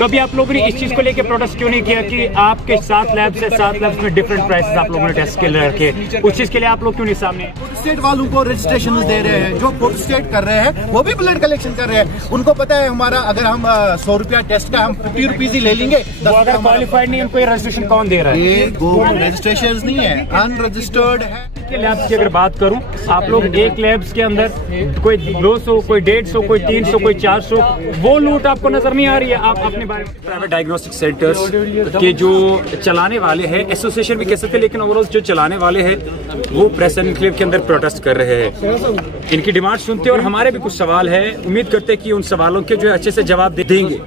कभी आप लोगों ने इस चीज को लेकर प्रोटेस्ट क्यों नहीं किया कि आपके 7 लैब्स है, 7 लैब्स में डिफरेंट प्राइसेस आप लोगों ने टेस्ट के लिए रखे? उस चीज के लिए आप लोग क्यों नहीं सामने? स्टेट वालों को रजिस्ट्रेशन दे रहे हैं, जो स्टेट कर रहे हैं वो भी ब्लड कलेक्शन कर रहे हैं। उनको पता है हमारा अगर हम 100 रुपया टेस्ट का हम 50 रुपीज ही ले लेंगे। अगर क्वालिफाइड नहीं उनको रजिस्ट्रेशन कौन दे रहा है? ये रजिस्ट्रेशन नहीं है, अनरजिस्टर्ड है। लैब्स की अगर बात करूं, आप लोग एक लैब्स के अंदर कोई 200, कोई 150, कोई 300, कोई 400, वो लूट आपको नजर नहीं आ रही है। आप अपने बारे में प्राइवेट डायग्नोस्टिक सेंटर्स के जो चलाने वाले हैं, एसोसिएशन भी कह सकते हैं, लेकिन ओवरऑल जो चलाने वाले हैं वो प्रेस एनक्लेव के अंदर प्रोटेस्ट कर रहे हैं। इनकी डिमांड सुनते हैं और हमारे भी कुछ सवाल है, उम्मीद करते हैं कि उन सवालों के जो अच्छे से जवाब देंगे।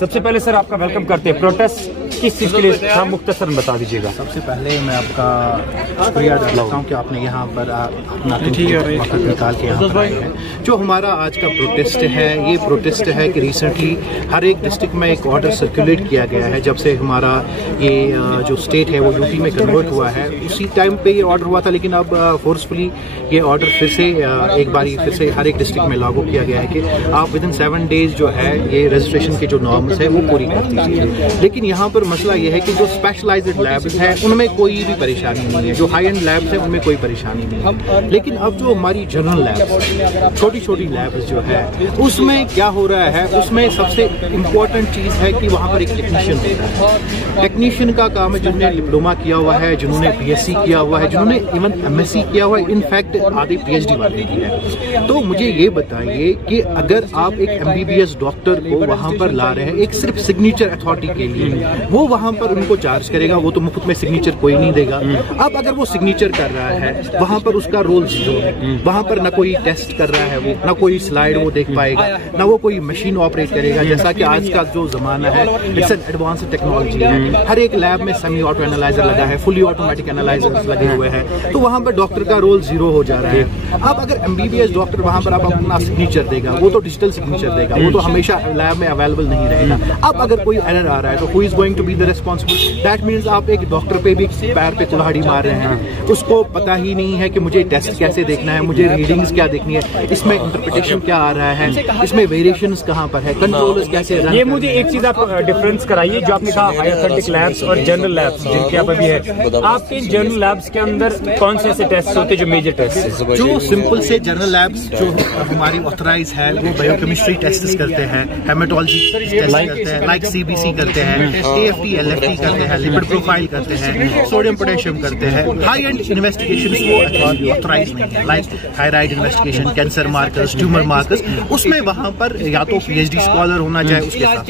सबसे पहले सर आपका वेलकम करते हैं। प्रोटेस्ट किस चीज़ के लिए था, मुख्तसर बता दीजिएगा। सबसे पहले मैं आपका शुक्रिया अदा करता हूँ कि आपने यहाँ पर अपना वक्त निकाल के यहाँ पर आए हैं। जो हमारा आज का प्रोटेस्ट है, ये प्रोटेस्ट है कि रिसेंटली हर एक डिस्ट्रिक्ट में एक ऑर्डर सर्कुलेट किया गया है। जब से हमारा ये जो स्टेट है वो यूपी में कन्वर्ट हुआ है, उसी टाइम पे ये ऑर्डर हुआ था, लेकिन अब फोर्सफुली ये ऑर्डर फिर से एक बारी फिर से हर एक डिस्ट्रिक्ट में लागू किया गया है कि आप विदिन 7 डेज जो है ये रजिस्ट्रेशन के जो नॉर्म्स है वो पूरी कर दीजिए। लेकिन यहाँ पर मसला ये है कि जो स्पेशलाइज्ड लैब्स हैं उनमें कोई भी परेशानी नहीं है, जो हाई एंड लैब्स हैं उनमें कोई परेशानी नहीं है। लेकिन अब जो हमारी जनरल लैब्स, छोटी छोटी लैब्स जो है, उसमें क्या हो रहा है, उसमें सबसे इम्पोर्टेंट चीज़ है कि वहाँ पर एक टेक्नीशियन होता है। टेक्नीशियन का काम है जिन्होंने डिप्लोमा किया हुआ है, जिन्होंने BSc किया हुआ है, जिन्होंने इवन MSc किया हुआ है, इनफैक्ट आधे PhD वाले भी है। तो मुझे ये बताइए कि अगर आप एक MBBS डॉक्टर को वहाँ पर ला रहे हैं एक सिर्फ सिग्नेचर अथॉरिटी के लिए, वो वहां पर उनको चार्ज करेगा, वो तो मुफ्त में सिग्नेचर कोई नहीं देगा। अब अगर वो सिग्नेचर कर रहा है, वहां पर उसका रोल 0 है। वहां पर ना कोई टेस्ट कर रहा है, वो ना कोई स्लाइड वो देख पाएगा, ना वो कोई मशीन ऑपरेट करेगा। जैसा कि आज का जो जमाना है, इट्स एन एडवांस टेक्नोलॉजी है। हर एक लैब में सेमी ऑटो एनालाइजर लगा है, फुली ऑटोमेटिक एनालाइजर्स लगे हुए हैं। तो वहां पर डॉक्टर का रोल 0 हो जा रहा है। अब अगर MBBS डॉक्टर वहां पर आप अपना सिग्नेचर देगा, वो तो डिजिटल सिग्नेचर देगा, वो तो हमेशा लैब में अवेलेबल नहीं रहेगा। अब अगर कोई एरर आ रहा है तो who is going to be the responsible? That means आप एक डॉक्टर पे भी पैर पे कुल्हाड़ी मार रहे हैं। उसको पता ही नहीं है कि मुझे टेस्ट कैसे देखना है, मुझे रीडिंग्स क्या देखनी है, इसमें इंटरप्रिटेशन क्या आ रहा है, इसमें वेरिएशंस कहाँ पर है, कंट्रोलर्स कैसे रन। ये मुझे एक चीज आप डिफरेंस कराइए, जो आपने कहा हाई अथेंटिक लैब्स और जनरल लैब्स जिनके आप अभी है, आपके जनरल लैब्स के अंदर कौन से ऐसे टेस्ट होते हैं जो मेजर टेस्ट? जो सिंपल से जनरल लैब्स जो हमारी ऑथराइज है वो बायोकेमिस्ट्री टेस्ट करते हैं, हेमेटोलॉजी टेस्ट करते हैं, लाइक CBC करते हैं, AFT LFT करते हैं, लिपिड प्रोफाइल करते हैं, सोडियम पोटेशियम करते हैं। हाई एंड इन्वेस्टिगेशंस वो ऑथराइज नहीं है, like thyroid investigation, cancer markers, tumour markers, उसमें वहां पर या तो PhD स्कॉलर होना चाहिए, उसके साथ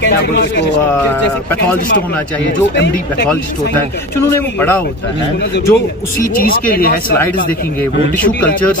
क्या बोलते हैं उसको पैथोलॉजिस्ट होना चाहिए, जो MD पैथोलॉजिस्ट होता है, जिन्होंने वो पढ़ा होता है, जो उसी चीज के लिए है। स्लाइड्स देखेंगे, वो टिश्यू कल्चर्स,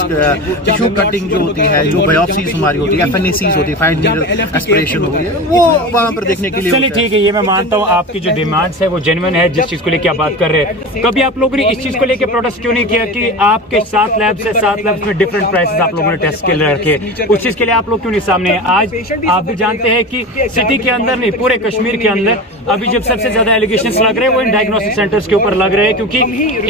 टिश्यू कटिंग जो होती है, जो बायोप्सीज हमारी होती है, FNACs होती है, फाइन नीडल एस्पिरेशन होती है, वो वहां पर देखने के लिए। चलिए ठीक है, ये मैं मानता हूँ आपकी जो डिमांड्स है वो जेन्युइन है, जिस चीज को लेकर आप बात कर रहे हैं। कभी आप लोगों ने इस चीज को लेकर प्रोटेस्ट क्यों नहीं किया कि आपके 7 लैब्स है, 7 लैब्स में डिफरेंट प्राइसेस आप लोगों ने टेस्ट के लिए रखे? उस चीज के लिए आप लोग क्यों नहीं सामने हैं? आज आप भी जानते हैं कि सिटी के अंदर नहीं, पूरे कश्मीर के अंदर अभी जब सबसे ज्यादा एलिगेशंस लग रहे हैं वो इन डायग्नोस्टिक सेंटर्स के ऊपर लग रहे हैं, क्योंकि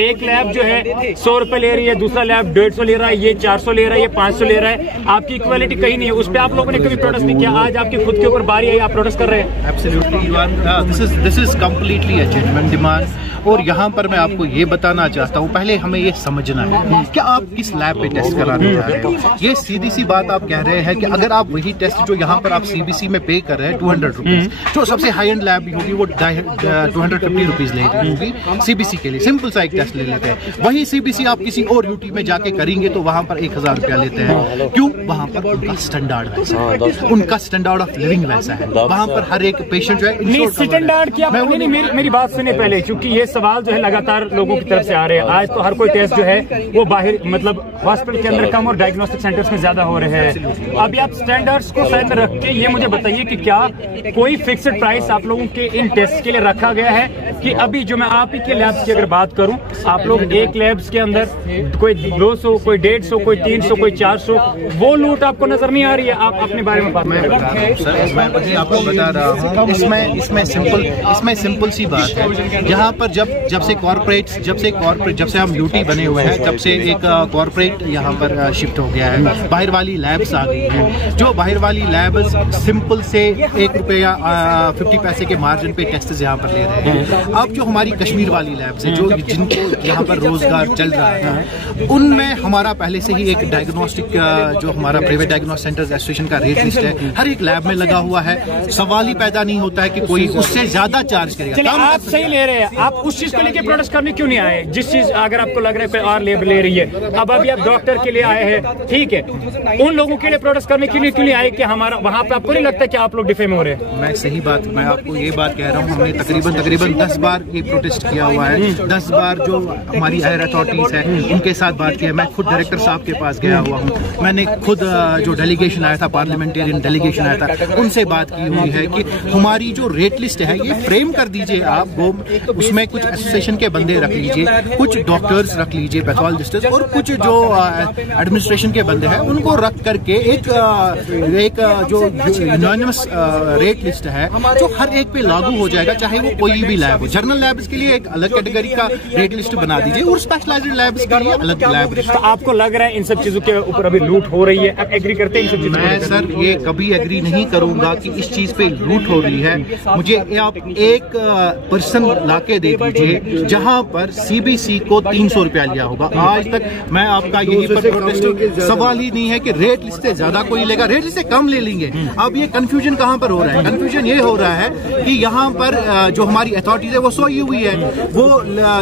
एक लैब जो है 100 रुपए ले रही है, दूसरा लैब 150 ले रहा है, ये 400 ले रहा है, ये 500 ले रहा है। आपकी इक्वालिटी कहीं नहीं है, उस पर आप लोगों ने कभी प्रोटेस्ट नहीं किया। आज आपकी खुद के ऊपर बारी आई, आप प्रोटेस्ट कर रहे हैं। Absolutely, this is completely a genuine demand. और यहाँ पर मैं आपको ये बताना चाहता हूँ, पहले हमें ये समझना है कि आप किस लैब पे टेस्ट कराने जा रहे हो। ये सीधी सी बात आप कह रहे हैं कि अगर आप वही टेस्ट जो यहाँ पर आप CBC में पे कर रहे हैं 200 रुपीज, जो सबसे हाई एंड लैब भी होगी वो 250 रुपीज ले रही होगी CBC के लिए, सिंपल सा एक टेस्ट ले लेते हैं। वही CBC आप किसी और UT में जाके करेंगे तो वहां पर 1000 रुपया लेते हैं। क्यों? वहां पर उनका स्टैंडर्ड वैसा है, उनका स्टैंडर्ड ऑफ लिविंग वैसा है। वहां पर हर एक पेशेंट जो है स्टैंडर्ड क्या, मेरी बात सुने पहले, क्योंकि ये सवाल जो है लगातार लोगों की तरफ से आ रहे हैं। आज तो हर कोई टेस्ट जो है वो बाहर, मतलब हॉस्पिटल के अंदर कम और डायग्नोस्टिक सेंटर्स में ज्यादा हो रहे हैं। अभी आप स्टैंडर्ड्स को साइड में रख के ये मुझे बताइए कि क्या कोई फिक्स्ड प्राइस आप लोगों के इन टेस्ट के लिए रखा गया है कि अभी जो मैं आप ही के लैब्स की अगर बात करूं, आप लोग एक लैब्स के अंदर कोई 200, कोई 150, कोई 300, कोई 400, वो लूट आपको नजर नहीं आ रही है? आप अपने बारे में मैं आपको बता रहा हूँ, इसमें सिंपल सी बात है। यहाँ पर जब से हम यूटी बने हुए हैं, जब से एक कॉर्पोरेट यहाँ पर शिफ्ट हो गया है, बाहर वाली लैब्स आ गई हैं। जो बाहर वाली लैब्स सिंपल से 1 रुपये या 50 पैसे के मार्जिन पे टेस्ट यहाँ पर ले रहे हैं। अब जो हमारी कश्मीर वाली लैब्स है, जो जिनको यहाँ पर रोजगार चल रहा है, उनमें हमारा पहले से ही एक डायग्नोस्टिक जो हमारा प्राइवेट डायग्नोस्टिक सेंटर्स एसोसिएशन का रेट लिस्ट है, हर एक लैब में लगा हुआ है। सवाल ही पैदा नहीं होता है कि कोई उससे ज्यादा चार्ज करेगा। आप सही ले रहे हैं, आप उस चीज को लेके प्रोटेस्ट करने क्यों नहीं आए? जिस चीज अगर आपको लग रहा है कोई और लेब ले रही है, अब अभी आप डॉक्टर के लिए आए हैं, ठीक है, उन लोगों के लिए प्रोटेस्ट करने क्यों नहीं आए कि हमारा वहाँ पे आपको नहीं लगता कि आप लोग डिफेम हो रहे हैं? मैं आपको ये बात कह रहा हूँ, हमने तकरीबन 10 बार ये प्रोटेस्ट किया हुआ है। 10 बार जो हमारी हायर अथॉरिटीज है उनके साथ बात किया। मैं खुद डायरेक्टर साहब के पास गया हुआ हूँ। मैंने खुद जो डेलीगेशन आया था, पार्लियामेंटेरियन डेलीगेशन आया था, उनसे बात की हुई है कि हमारी जो रेट लिस्ट है ये फ्रेम कर दीजिए आप, वो उसमें कुछ एसोसिएशन के बंदे रख लीजिए, कुछ डॉक्टर्स रख लीजिए, पैथोलॉजिस्ट्स, और कुछ जो एडमिनिस्ट्रेशन के बंदे हैं उनको रख करके एक जो यूनानिमस रेट लिस्ट है जो हर एक पे लागू हो जाएगा, चाहे वो कोई भी लैब हो। जनरल लैब्स के लिए एक अलग कैटेगरी का रेट लिस्ट बना दीजिए और स्पेशलाइज्ड लैब्स के लिए अलग लैब लिस्ट। तो आपको लग रहा है इन सब चीजों के ऊपर अभी लूट हो रही है? आप एग्री करते हैं इन सब चीजों? मैं सर ये कभी एग्री नहीं करूंगा कि इस चीज पे लूट हो रही है। मुझे आप एक पर्सन लाके दे दीजिए जहां पर सीबीसी को 300 रुपया लिया होगा। आज तक मैं आपका यही पर प्रोटेस्ट, सवाल ही नहीं है कि रेट लिस्ट से ज्यादा कोई लेगा, रेट लिस्ट से कम ले लेंगे। अब ये कंफ्यूजन कहां पर हो रहा है? कंफ्यूजन ये हो रहा है कि यहाँ पर जो हमारी अथॉरिटीज है वो सोई हुई है। वो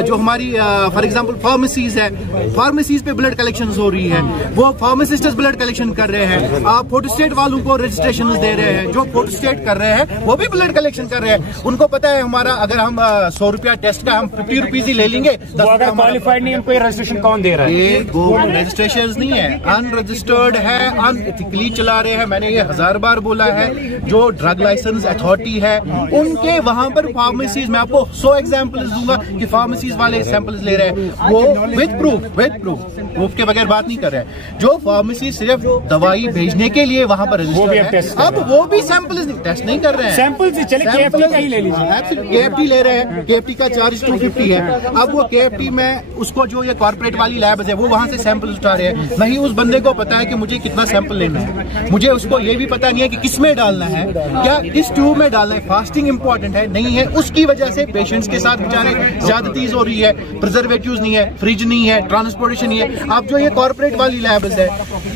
जो हमारी फॉर एग्जांपल फार्मेसीज है, फार्मेसीज पे ब्लड कलेक्शन हो रही है, वो फार्मासिस्ट ब्लड कलेक्शन कर रहे हैं। आप फोटोस्टेट वालों को रजिस्ट्रेशन दे रहे हैं, जो फोटोस्टेट कर रहे हैं वो भी ब्लड कलेक्शन कर रहे हैं। उनको पता है हमारा अगर हम 100 रुपया टेस्ट का हम 50 रुपीज ही ले लेंगे। अगर क्वालिफाइड नहीं, उनको रजिस्ट्रेशन कौन दे रहा है? ये गवर्नमेंट रजिस्ट्रेशन नहीं है, अनरजिस्टर्ड है, अनएथिकली चला रहे हैं। मैंने ये 1000 बार बोला है। जो ड्रग लाइसेंस अथॉरिटी है उनके वहां पर फार्मेसीज, मैं आपको 100 एग्जाम्पल्स दूंगा कि फार्मेसीज वाले सैंपल्स ले रहे हैं, वो विद प्रूफ के बगैर बात नहीं कर रहे हैं। जो फार्मेसी सिर्फ दवाई भेजने के लिए वहां पर अब वो भी सैंपल्स टेस्ट नहीं कर रहे हैं। सैंपल्स KFT का ही ले लीजिए। KFT ले रहे हैं, KFT का चार्ज 250 है। अब वो KFT में उसको जो ये कॉर्पोरेट वाली लैब है वो वहां से सैंपल उठा रहे हैं। नहीं उस बंदे को पता है कि मुझे कितना सैंपल लेना है, मुझे उसको ये भी पता नहीं है कि किसमें डालना है, क्या किस ट्यूब में डालना है, फास्टिंग इंपॉर्टेंट है नहीं है। उसकी वजह से पेशेंट्स के साथ बेचारे ज्यादतीज हो रही है, प्रिजर्वेटिव्स नहीं है, फ्रिज नहीं है, ट्रांसपोर्टेशन नहीं है। अब जो ये कॉर्पोरेट वाली लैब्स है,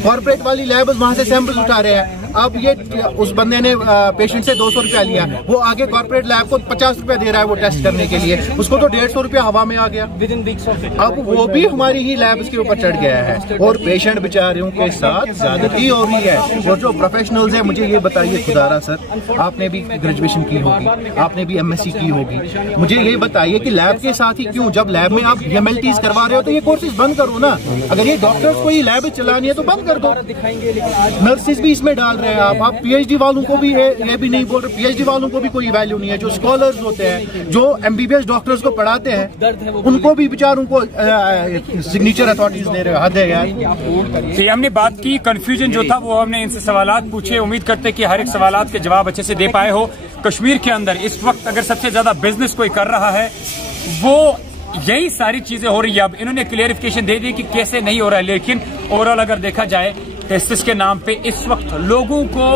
कॉर्पोरेट वाली लैब्स वहां से सैंपल उठा रहे हैं। अब ये उस बंदे ने पेशेंट से 200 रुपया लिया, वो आगे कॉर्पोरेट लैब को 50 रुपया दे रहा है वो टेस्ट करने के लिए, उसको तो 150 रुपया हवा में आ गया। अब वो भी हमारी ही लैब्स के ऊपर चढ़ गया है और पेशेंट बेचारियों के साथ ज्यादती हो रही है। और जो प्रोफेशनल्स है, मुझे ये बताइए खुदारा सर, आपने भी ग्रेजुएशन की होगी, आपने भी MSc की होगी, मुझे ये बताइए कि लैब के साथ ही क्यों, जब लैब में आप MLTs करवा रहे हो तो ये कोर्सेज बंद करो ना। अगर ये डॉक्टर्स को ये लैब चलानी है तो बंद कर दो। नर्सेज भी इसमें डाल रहे हैं आप PhD वालों को भी ये भी नहीं बोल रहे, PhD वालों को भी कोई वैल्यू नहीं है। जो स्कॉलर्स होते हैं, जो MBBS डॉक्टर्स को पढ़ाते हैं, उनको भी बेचारों को सिग्नेचर अथॉरिटीज दे रहे हैं। हद है यार। तो हमने बात की, कंफ्यूजन जो था वो हमने इनसे सवालात पूछे। उम्मीद करते कि हर एक सवालात के जवाब अच्छे से दे पाए हो। कश्मीर के अंदर इस वक्त अगर सबसे ज्यादा बिजनेस कोई कर रहा है वो यही सारी चीजें हो रही है। अब इन्होंने क्लियरिफिकेशन दे दी कि कैसे नहीं हो रहा है, लेकिन ओवरऑल अगर देखा जाए टेस्टिस के नाम पे इस वक्त लोगों को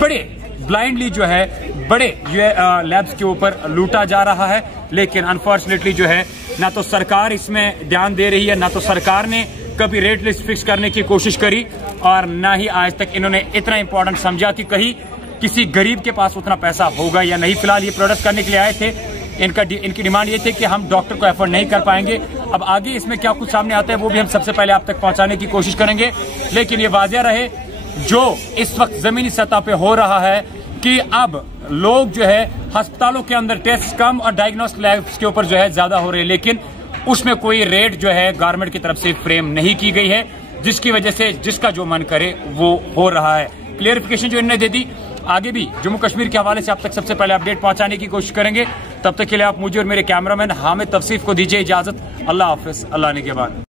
बड़े ब्लाइंडली जो है बड़े लैब्स के ऊपर लूटा जा रहा है। लेकिन अनफॉर्चुनेटली जो है ना तो सरकार इसमें ध्यान दे रही है, ना तो सरकार ने कभी रेट लिस्ट फिक्स करने की कोशिश करी, और ना ही आज तक इन्होंने इतना इंपॉर्टेंट समझा कि कहीं किसी गरीब के पास उतना पैसा होगा या नहीं। फिलहाल ये प्रोटेस्ट करने के लिए आए थे। इनकी डिमांड ये थी कि हम डॉक्टर को एफोर्ड नहीं कर पाएंगे। अब आगे इसमें क्या कुछ सामने आता है वो भी हम सबसे पहले आप तक पहुंचाने की कोशिश करेंगे। लेकिन ये वाज़ेह रहे जो इस वक्त जमीनी सतह पे हो रहा है कि अब लोग जो है अस्पतालों के अंदर टेस्ट कम और डायग्नोस्टिक लैब्स के ऊपर जो है ज्यादा हो रहे हैं, लेकिन उसमें कोई रेट जो है गवर्नमेंट की तरफ से फ्रेम नहीं की गई है, जिसकी वजह से जिसका जो मन करे वो हो रहा है। क्लियरिफिकेशन जो इन्होंने दे दी, आगे भी जम्मू कश्मीर के हवाले से आप तक सबसे पहले अपडेट पहुंचाने की कोशिश करेंगे। तब तक के लिए आप मुझे और मेरे कैमरामैन हामिद तफसीफ को दीजिए इजाजत। अल्लाह हाफिज, अल्लाह ने के बाद।